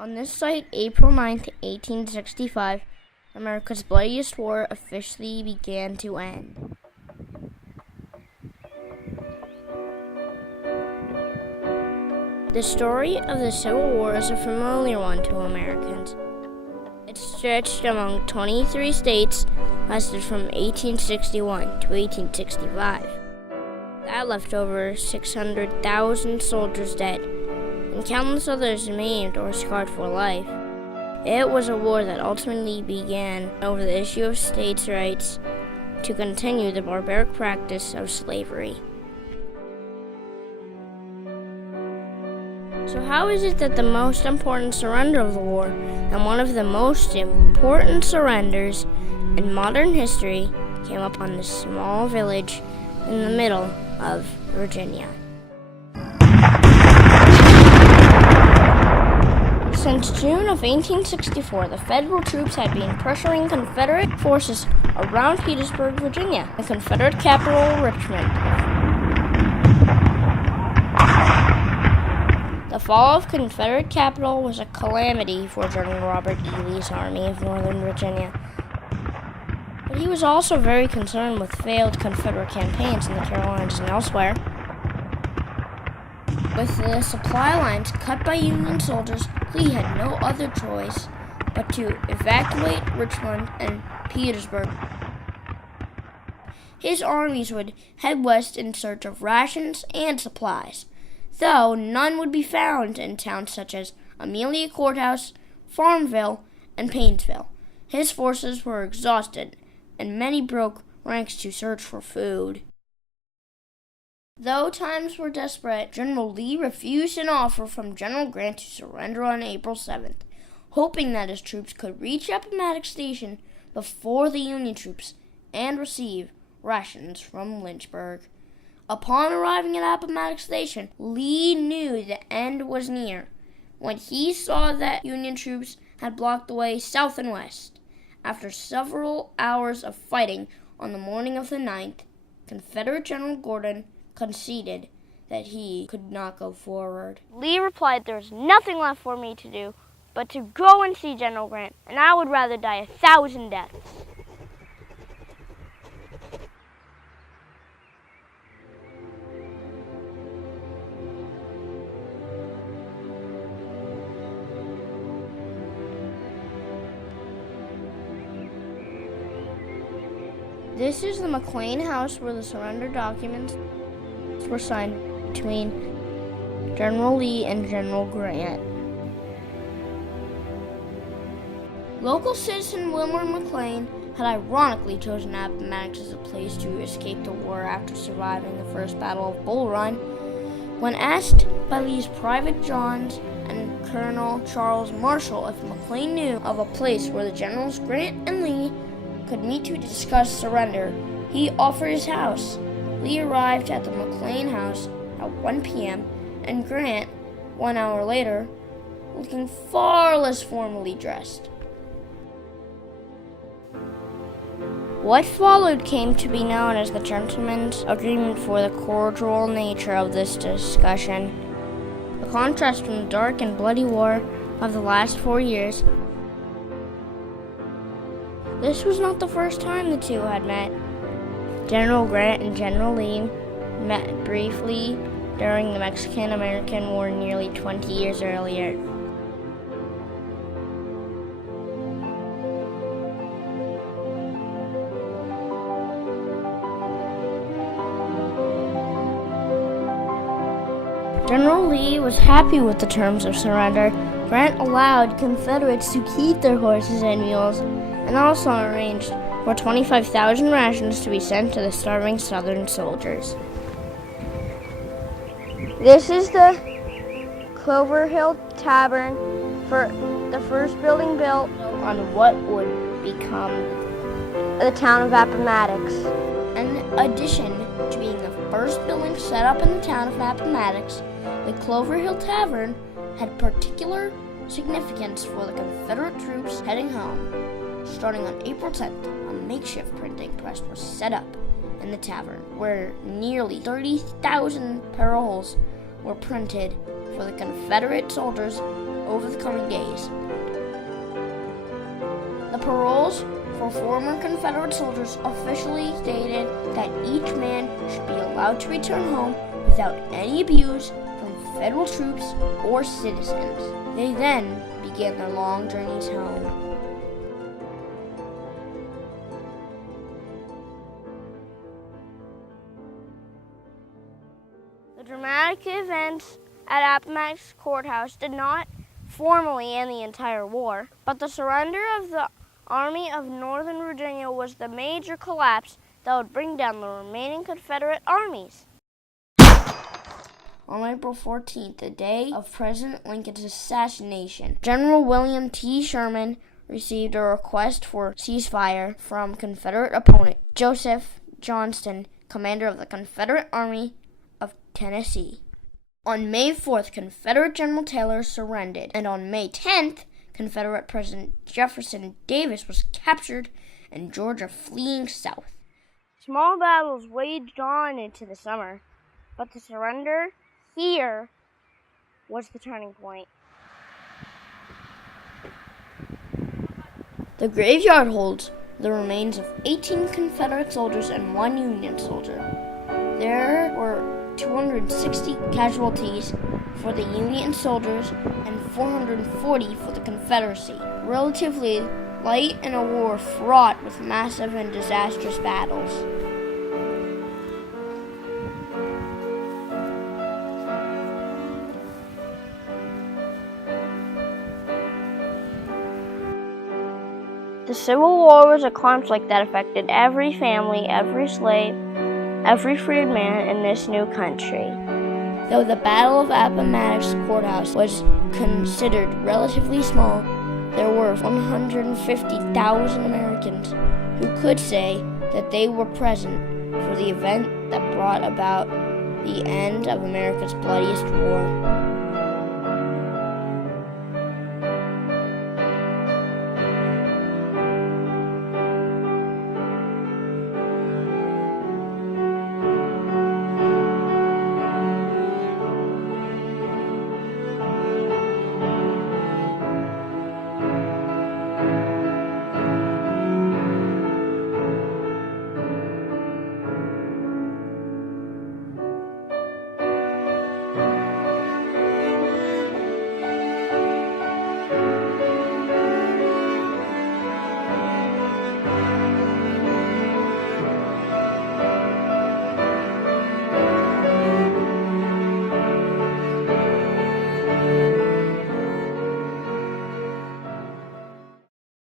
On this site, April 9th, 1865, America's bloodiest war officially began to end. The story of the Civil War is a familiar one to Americans. It stretched among 23 states, lasted from 1861 to 1865. That left over 600,000 soldiers dead, and countless others maimed or scarred for life. It was a war that ultimately began over the issue of states' rights to continue the barbaric practice of slavery. So how is it that the most important surrender of the war, and one of the most important surrenders in modern history, came up on this small village in the middle of Virginia? Since June of 1864, the Federal troops had been pressuring Confederate forces around Petersburg, Virginia, the Confederate capital, Richmond. The fall of Confederate capital was a calamity for General Robert E. Lee's Army of Northern Virginia. But he was also very concerned with failed Confederate campaigns in the Carolinas and elsewhere. With the supply lines cut by Union soldiers, Lee had no other choice but to evacuate Richmond and Petersburg. His armies would head west in search of rations and supplies, though none would be found in towns such as Amelia Courthouse, Farmville, and Painesville. His forces were exhausted, and many broke ranks to search for food. Though times were desperate, General Lee refused an offer from General Grant to surrender on April 7th, hoping that his troops could reach Appomattox Station before the Union troops and receive rations from Lynchburg. Upon arriving at Appomattox Station, Lee knew the end was near when he saw that Union troops had blocked the way south and west. After several hours of fighting on the morning of the 9th, Confederate General Gordon conceded that he could not go forward. Lee replied, "There is nothing left for me to do but to go and see General Grant, and I would rather die 1,000 deaths." This is the McLean house where the surrender documents were signed between General Lee and General Grant. Local citizen Wilmer McLean had ironically chosen Appomattox as a place to escape the war after surviving the First Battle of Bull Run. When asked by Lee's Private Johns and Colonel Charles Marshall if McLean knew of a place where the Generals Grant and Lee could meet to discuss surrender, he offered his house. Lee arrived at the McLean house at 1 p.m., and Grant, 1 hour later, looking far less formally dressed. What followed came to be known as the Gentlemen's Agreement for the cordial nature of this discussion. The contrast from the dark and bloody war of the last 4 years. This was not the first time the two had met. General Grant and General Lee met briefly during the Mexican-American War nearly 20 years earlier. General Lee was happy with the terms of surrender. Grant allowed Confederates to keep their horses and mules, and also arranged for 25,000 rations to be sent to the starving Southern soldiers. This is the Clover Hill Tavern, for the first building built on what would become the town of Appomattox. In addition to being the first building set up in the town of Appomattox, the Clover Hill Tavern had particular significance for the Confederate troops heading home. Starting on April 10th, a makeshift printing press was set up in the tavern, where nearly 30,000 paroles were printed for the Confederate soldiers over the coming days. The paroles for former Confederate soldiers officially stated that each man should be allowed to return home without any abuse from federal troops or citizens. They then began their long journeys home. The dramatic events at Appomattox Courthouse did not formally end the entire war, but the surrender of the Army of Northern Virginia was the major collapse that would bring down the remaining Confederate armies. On April 14th, the day of President Lincoln's assassination, General William T. Sherman received a request for ceasefire from Confederate opponent Joseph Johnston, commander of the Confederate Army of Tennessee. On May 4th, Confederate General Taylor surrendered, and on May 10th, Confederate President Jefferson Davis was captured and Georgia fleeing south. Small battles waged on into the summer, but the surrender here was the turning point. The graveyard holds the remains of 18 Confederate soldiers and 1 Union soldier. There were 260 casualties for the Union soldiers and 440 for the Confederacy. Relatively light in a war fraught with massive and disastrous battles. The Civil War was a conflict that affected every family, every slave, every freedman in this new country. Though the Battle of Appomattox Courthouse was considered relatively small, there were 150,000 Americans who could say that they were present for the event that brought about the end of America's bloodiest war.